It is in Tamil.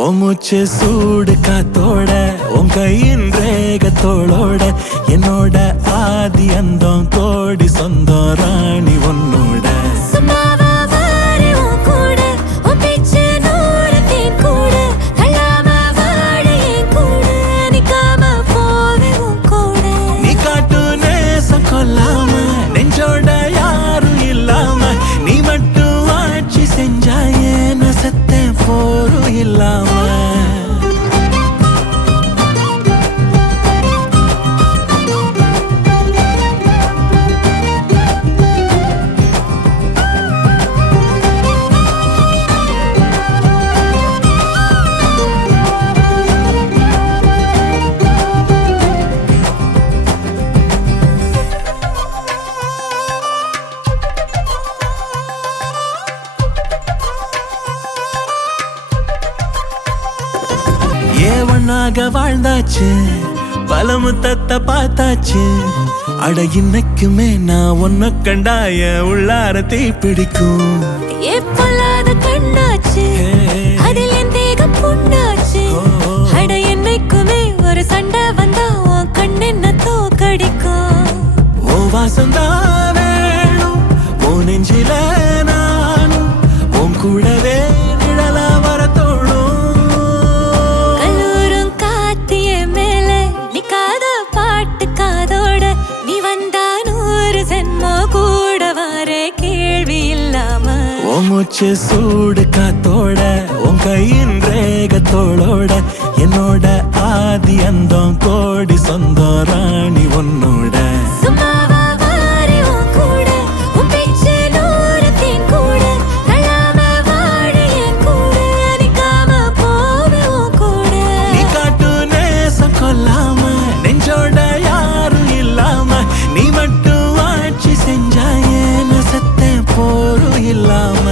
மூச்சு சூடு காத்தோட உன் கையின் ரேகத்தோளோட என்னோட ஆதி அந்தம் கோடி சொந்தம் ராணி உன்னோட நீ காட்டு நேசம் கொல்லாம நெஞ்சோட யாரும் இல்லாம நீ மட்டும் ஆட்சி செஞ்சாயே நசத்தேன் போரும் இல்லாம ஏவனாக வாழ்ந்தாச்சு பல முத்தத்தை பார்த்தாச்சு அட இன்னைக்குமே நான் உன்ன கண்டாய உள்ளார தீ பிடிக்கும் கண்ணாச்சு அதில் என் தேகம் புண்ணாச்சு அட என்னைக்குமே ஒரு சண்டை வந்தா உன் கண்ணென்ன தோக்கடிக்கும் ஓ வாசந்தான் வேணும் ஓ நெஞ்சில நானும் உன் கூடவே நிழலா வர தோணும் கல்லூரும் காத்திய மேல நிக்காத பாட்டு காதோட நீ வந்தா 100 ஜென்மோ கூட வர கேள்வி இல்லாம ஓ மூச்சு சூடு காத்தோட உன் கையின் ரேகத்தோளோட என்னோட ஆதி அந்தம் கோடி சொந்தம் ராணி உன்னோட சும்மாவா வாரி உன் கூட உன் பேச்சு 100 தேன் கூட தள்ளாம வாழ என் கூட நிக்காம போவே உன் கூட நீ காட்டு நேசம் கொல்லாம நெஞ்சோட யாரும் இல்லாம நீ மட்டும் ஆட்சி செஞ்சாயே நசத்தேன் போரும் இல்லாம